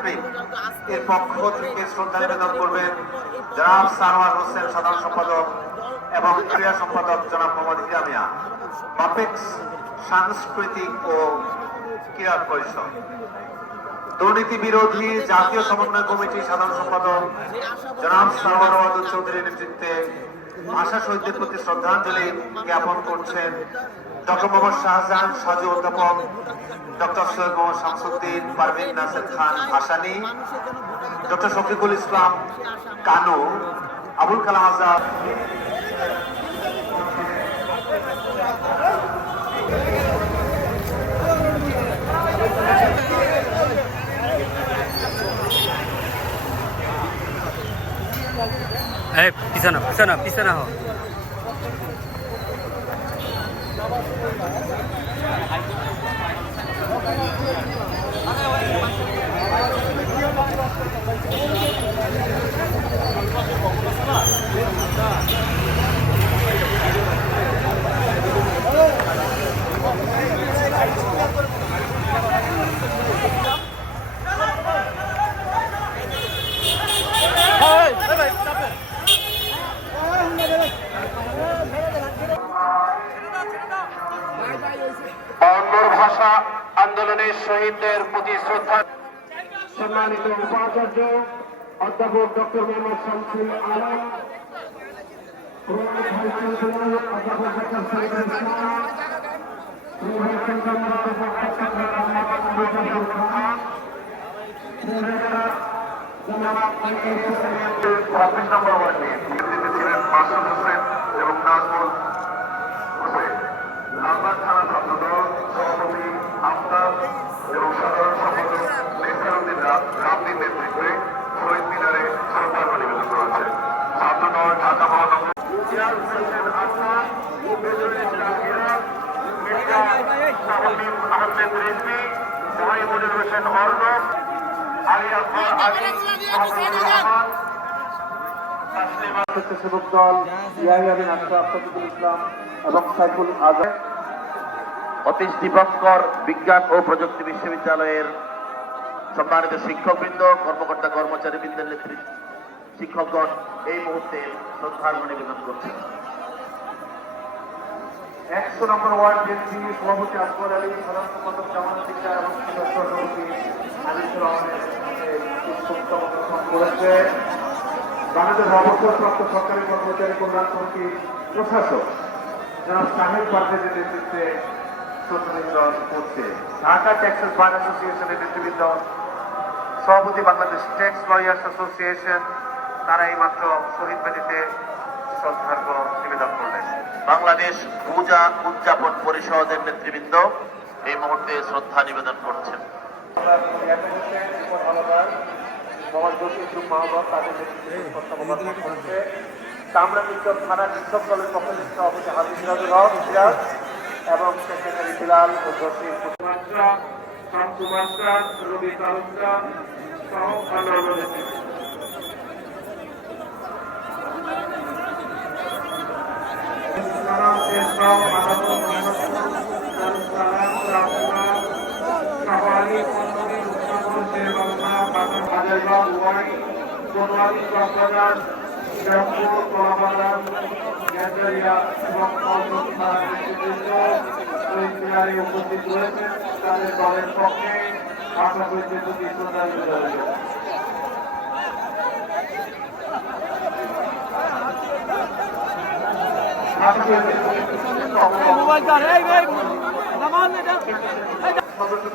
প্রেম এর পক্ষ থেকে শ্রদ্ধা নিবেদন করবেন জনাব সানোয়ার হোসেন, সাধারণ সম্পাদক এবং ক্রীড়া সম্পাদক জনাব মোহাম্মদ হিরামিয়া বাপেক্স সাংস্কৃতিক ও ক্রীড়া পরিষদ। দুর্নীতি বিরোধী জাতীয় সমন্বয় কমিটির সাধারণ সম্পাদক জনাব সানোয়ার ওয়াদুদ চৌধুরীর নেতৃত্বে আশা শহীদদের প্রতি শ্রদ্ধাঞ্জলি জ্ঞাপন করছেন ডক্টর মোহাম্মদ শাহজাহান, সাজু অধ্যাপক ডক্টর সৈয়দ মোহাম্মদ শামসুদ্দিন, পারভিন নাসির খান ভাসানী, ডক্টর শফিকুল ইসলাম কানু, আবুল কালাম আজাদ। পিছানো পিছানো পিছানো হো। অন্যর ভাষা আন্দোলনের শহীদদের প্রতি শ্রদ্ধা। সম্মানিত উপাচার্য অধ্যাপক ডক্টর মোহাম্মদ শামসুল আলম ছাব্বিশ নম্বর ওয়ার্ডে ছিলেন মাসুদ হোসেন এবং নাজমুল হোসেন লালবাগ থানা ছাত্রদল সভাপতি আফতাব এবং সাধারণ সম্পাদক নেসারুদ্দিন রামদিন নেতৃত্বে শহীদ মিনারে শ্রদ্ধাঞ্জলি নিবেদন করা হচ্ছে ছাত্রদল ঢাকা মহানগর জিয়াউল হোসেন আফতাব মেজর ইসলাম ইরাক মির্জা দল ইসলাম এবং সাইফুল অতীশ দীপঙ্কর বিজ্ঞান ও প্রযুক্তি বিশ্ববিদ্যালয়ের সম্মানিত শিক্ষকবৃন্দ, কর্মকর্তা, কর্মচারীবৃন্দের নেতৃত্ব শিক্ষকগণ এই মুহূর্তে শ্রদ্ধার্ঘ নিবেদন করছেন। একশো নম্বর ওয়ার্ড বিএনপি সভাপতি আকবর আলী সম্পাদক জামান এবং সভাপতি রহমানের করেছে। বাংলাদেশ সরকারি কর্মচারী কল্যাণ সমিতির প্রশাসক জনাব সাহেব পারভেজের নেতৃত্বে করছে। ঢাকা ট্যাক্সেস বার অ্যাসোসিয়েশনের নেতৃবৃন্দ, সভাপতি বাংলাদেশ ট্যাক্স লয়ার্স অ্যাসোসিয়েশন, তারা এই মাত্র শহীদ বেদিতে শ্রদ্ধার্ঘ নিবেদন করলেন বাংলাদেশ পূজা উদযাপন পরিষদের নেতৃবৃন্দ এই মুহূর্তে শ্রদ্ধা নিবেদন করছেন। মোহাম্মদ জসিম গ্রুপ মাহবুব তাদের করছে। কামরা মিত্র থানা শিক্ষক দলের পক্ষ থেকে সভাপতি হাফিজ হক সিরাজ এবং সেক্রেটারি বিলাল ও জসিম মাত্রা শামসু মাস্টার রবি তালুকদার সহ অন্যান্য নেতৃত্ব উপস্থিত রয়েছেন তাদের দলের পক্ষে আশা করতে প্রতি শ্রদ্ধাঞ্জলি জানাই মোবাইল সদস্য